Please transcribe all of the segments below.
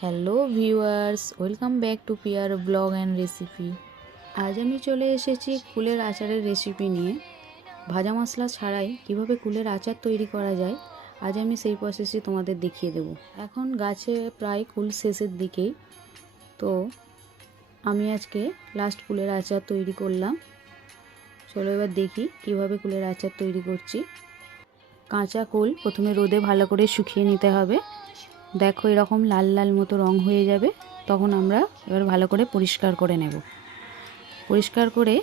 Hello viewers, welcome back to পিয়ার blog and recipe. আজ আমি চলে এসেছি কুলের আচারের রেসিপি নিয়ে। ভাজা মশলা ছাড়াই কিভাবে কুলের আচার তৈরি করা যায়, আজ আমি সেই প্রসেসই তোমাদের দেখিয়ে দেব। এখন গাছে প্রায় কুল শেষের দিকেই, তো আমি আজকে লাস্ট কুলের আচার তৈরি করলাম। চলো এবার দেখি কিভাবে কুলের আচার তৈরি করছি। কাঁচা কুল প্রথমে রোদে ভালো করে শুকিয়ে নিতে হবে। দেখো এরকম লাল লাল মতো রং হয়ে যাবে, তখন আমরা এবার ভালো করে পরিষ্কার করে নেব। পরিষ্কার করে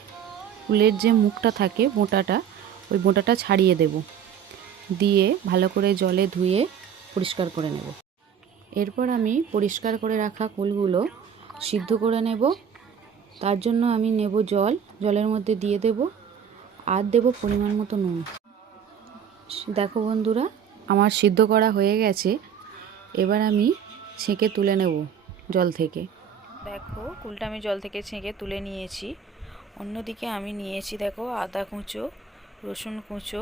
কুলের যে মুখটা থাকে বোঁটাটা, ওই বোঁটাটা ছাড়িয়ে দেব, দিয়ে ভালো করে জলে ধুয়ে পরিষ্কার করে নেব। এরপর আমি পরিষ্কার করে রাখা কুলগুলো সিদ্ধ করে নেব। তার জন্য আমি নেব জল, জলের মধ্যে দিয়ে দেব আর দেব পরিমাণ মতো নুন। দেখো বন্ধুরা, আমার সিদ্ধ করা হয়ে গেছে। এবার আমি ছেঁকে তুলে নেব জল থেকে। দেখো কুলটা আমি জল থেকে ছেঁকে তুলে নিয়েছি। অন্যদিকে আমি নিয়েছি দেখো আদা কুঁচো, রসুন কুঁচো,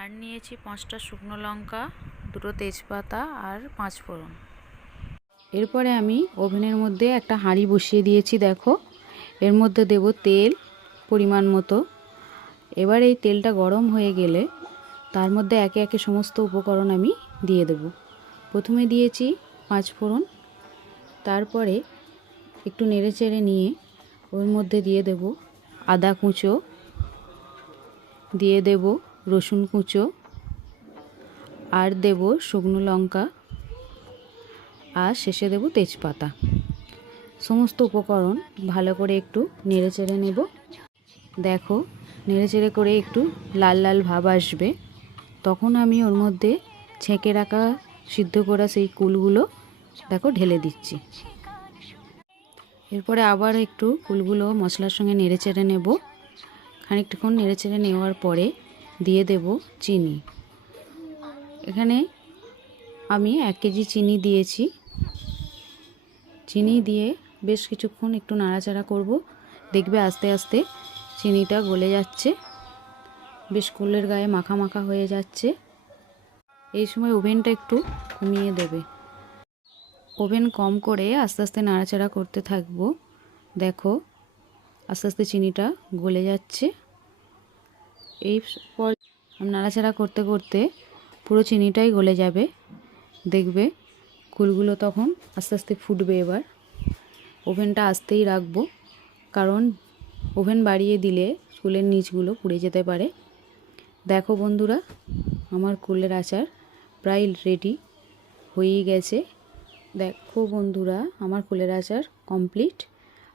আর নিয়েছি 5টা শুকনো লঙ্কা, 2টো তেজপাতা আর 5 ফোড়ন। এরপরে আমি ওভেনের মধ্যে একটা হাঁড়ি বসিয়ে দিয়েছি। দেখো এর মধ্যে দেব তেল পরিমাণ মতো। এবার এই তেলটা গরম হয়ে গেলে তার মধ্যে একে একে সমস্ত উপকরণ আমি দিয়ে দেব। প্রথমে দিয়েছি 5 ফোড়ন, তারপরে একটু নেড়েচেড়ে নিয়ে ওর মধ্যে দিয়ে দেব আদা কুঁচো, দিয়ে দেব রসুন কুঁচো, আর দেব শুকনো লঙ্কা, আর শেষে দেব তেজপাতা। সমস্ত উপকরণ ভালো করে একটু নেড়েচেড়ে নেব। দেখো নেড়েচেড়ে করে একটু লাল লাল ভাব আসবে, তখন আমি ওর মধ্যে ছেঁকে রাখা সিদ্ধ করা সেই কুলগুলো দেখো ঢেলে দিচ্ছি। এরপরে আবার একটু কুলগুলো মশলার সঙ্গে নেড়েচেড়ে নেব। খানিকক্ষণ নেড়েচেড়ে নেওয়ার পরে দিয়ে দেব চিনি। এখানে আমি 1 কেজি চিনি দিয়েছি। চিনি দিয়ে বেশ কিছুক্ষণ একটু নাড়াচাড়া করব। দেখবে আস্তে আস্তে চিনিটা গলে যাচ্ছে, বেশ কুলের গায়ে মাখা মাখা হয়ে যাচ্ছে। এই সময় ওভেনটা একটু কমিয়ে দেবে। ওভেন কম করে আস্তে আস্তে নাড়াচাড়া করতে থাকবো। দেখো আস্তে আস্তে চিনিটা গলে যাচ্ছে। এই পর নাড়াচাড়া করতে করতে পুরো চিনিটাই গলে যাবে। দেখবে কুলগুলো তখন আস্তে আস্তে ফুটবে। এবার ওভেনটা আস্তেই রাখবো, কারণ ওভেন বাড়িয়ে দিলে কুলের নিচগুলো পুড়ে যেতে পারে। দেখো বন্ধুরা, আমার কুলের আচার প্রায় রেডি হয়েই গেছে। দেখো বন্ধুরা, আমার কুলের আচার কমপ্লিট।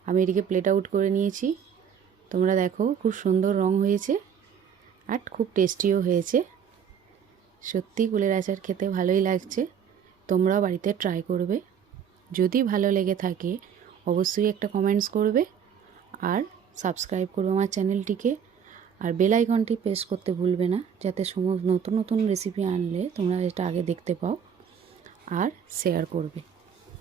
আমি এদিকে প্লেট আউট করে নিয়েছি। তোমরা দেখো খুব সুন্দর রং হয়েছে আর খুব টেস্টিও হয়েছে। সত্যি কুলের আচার খেতে ভালোই লাগছে। তোমরাও বাড়িতে ট্রাই করবে। যদি ভালো লেগে থাকে অবশ্যই একটা কমেন্টস করবে আর সাবস্ক্রাইব করবে আমার চ্যানেলটিকে, আর বেল আইকনটি প্রেস করতে ভুলবে না, যাতে নতুন নতুন রেসিপি আনলে তোমরা এটা আগে দেখতে পাও, আর শেয়ার করবে।